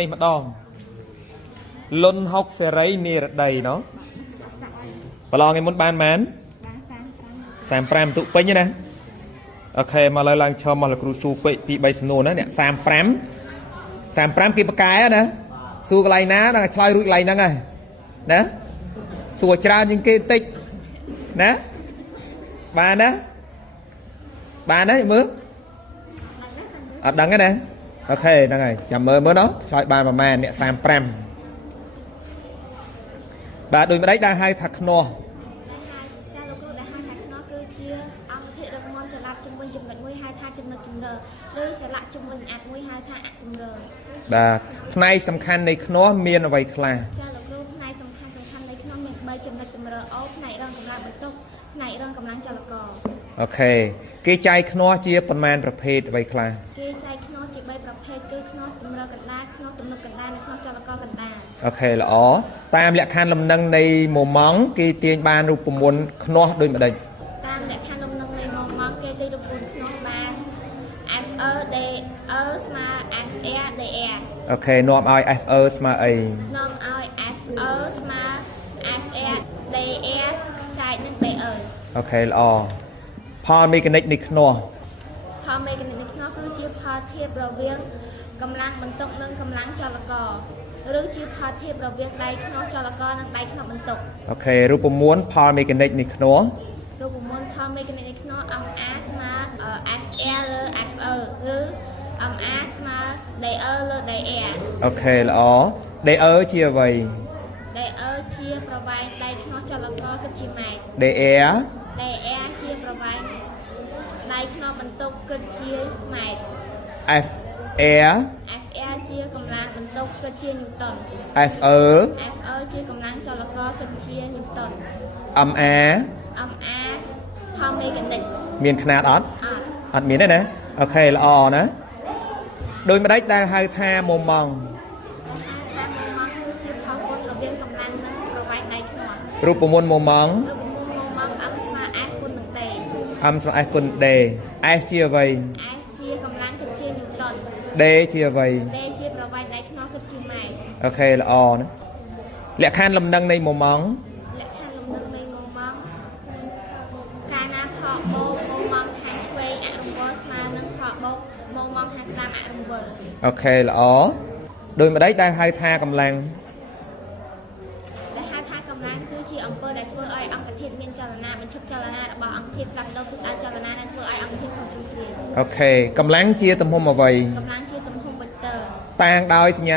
នេះម្ដងលុនហុកសេរីនិរដីណោះប្រឡងឯមុនបានម៉ាន35ទុពេញណាអូខេមកលើឡើងឈរមកលោកគ្រូស៊ូពេកពី3សំណួរណាអ្នក35គេបកកែណាស៊ូកន្លែងណាដល់ឆ្លើយរួចកន្លែងហ្នឹងហើយណាស៊ូច្រើនជាងគេតិចណាបានណាមើលអត់ដឹងទេណាអូខេហ្នឹងហើយចាំមើលណោះឆ្លើយបានប្រហែលអ្នក35បាទដូចម្ដេចđangហៅថាខ្នោះចាលោកគ្រូដែលហៅថាខ្នោះគឺជាអង្គធាតុរឹងមាំចល័តជំវិញចំណុចមួយហៅថាចំណុចជំនឿឬចល័តជំវិញអាត់មួយហៅថាអាត់ជំនឿបាទផ្នែកសំខាន់នៃខ្នោះមានអ្វីខ្លះចាលោកគ្រូផ្នែកសំខាន់នៃខ្នោះមាន3ចំណុចជំនឿអូផ្នែករងកម្លាំងបន្ទុកផ្នែករងកម្លាំងចលករអូខេគេចែកខ្នោះជាប៉ុន្មានប្រភេទអ្វីខ្លះគេចែកខ្នោះជា3ប្រភេទគឺខ្នោះជំនឿកណ្ដាលខ្នោះទំនើបកណ្ដាលនិងខ្នោះចលករកណ្ដាលអូខេល្អតាមលក្ខខណ្ឌលំនឹងនៃមុំម៉ង់គេទាញបានរូបមន្តខ្នោះដូចម្ដេចតាមលក្ខខណ្ឌលំនឹងនៃមុំម៉ង់គេទាញរូបមន្តខ្នោះបាន FE DE ស្មើ FR DR អូខេនាំឲ្យ FE ស្មើអីនាំឲ្យ FE ស្មើ FR DR ចែកនឹង DE អូខេល្អផលមេកានិកនៃខ្នោះផលមេកានិកនៃខ្នោះគឺជាផលធៀបរវាងកម្លាំងបន្ទុកនិងកម្លាំងចលករឬជាផលធៀបរវាងដៃខ្នោះចលករនិងដៃខ្នោះបន្ទុកអូខេរូបមន្តផលមេកានិកនៃខ្នោះរូបមន្តផលមេកានិកនៃខ្នោះអង្គ A ស្មើ FR លើ FE ឬអង្គ A ស្មើ DE លើ DR អូខេល្អ DE ជាអ្វី DE ជាប្រវែងដៃខ្នោះចលករគិតជាម៉ែត្រ DR ជាប្រវែងដៃខ្នោះបន្ទុកគិតជាម៉ែត្រ FR ជាកម្លាំងបន្ទុកគិតជាញូតុន FE ជាកម្លាំងចលករគិតជាញូតុន MA ផលមេកានិកមានຂະຫນាតអត់អត់មានទេណាអូខេល្អណាដូចម្ដេចដែលហៅថាមុំម៉ង់ថាមុំម៉ង់គឺជាផលពុតរវាងកម្លាំងនិងប្រវែងដៃខ្នោះរូបមន្តមុំម៉ង់M ស្មើ S គុណនឹង D M ស្មើ S គុណ D S ជាអ្វី S ជាកម្លាំងគិតជាញូតុន D ជាអ្វី D ជាប្រវែងដៃខ្នោះគិតជាម៉ែត្រអូខេល្អណាលក្ខខណ្ឌលំនឹងនៃមុំម៉ង់លក្ខខណ្ឌលំនឹងនៃមុំម៉ង់កាលណាថតបូកមុំម៉ង់ខាងឆ្វេងអរង្វល់ស្មើនឹងថតបូកមុំម៉ង់ខាងស្ដាំអរង្វល់អូខេល្អដូចម្ដេចដែលហៅថាកម្លាំងដែលហៅថាកម្លាំងគឺជាអង្គើដែលធ្វើឲ្យអង្គធាតុមានចលនាបញ្ឈប់ចលនារបស់អង្គធាតុផ្លាស់ប្ដូរទិសដៅចលនានិងធ្វើឲ្យអង្គធាតុខុសជំនឿអូខេកម្លាំងជាទំហំអ្វីកម្លាំងជាទំហំវេកទ័រតាំងដោយសញ្ញា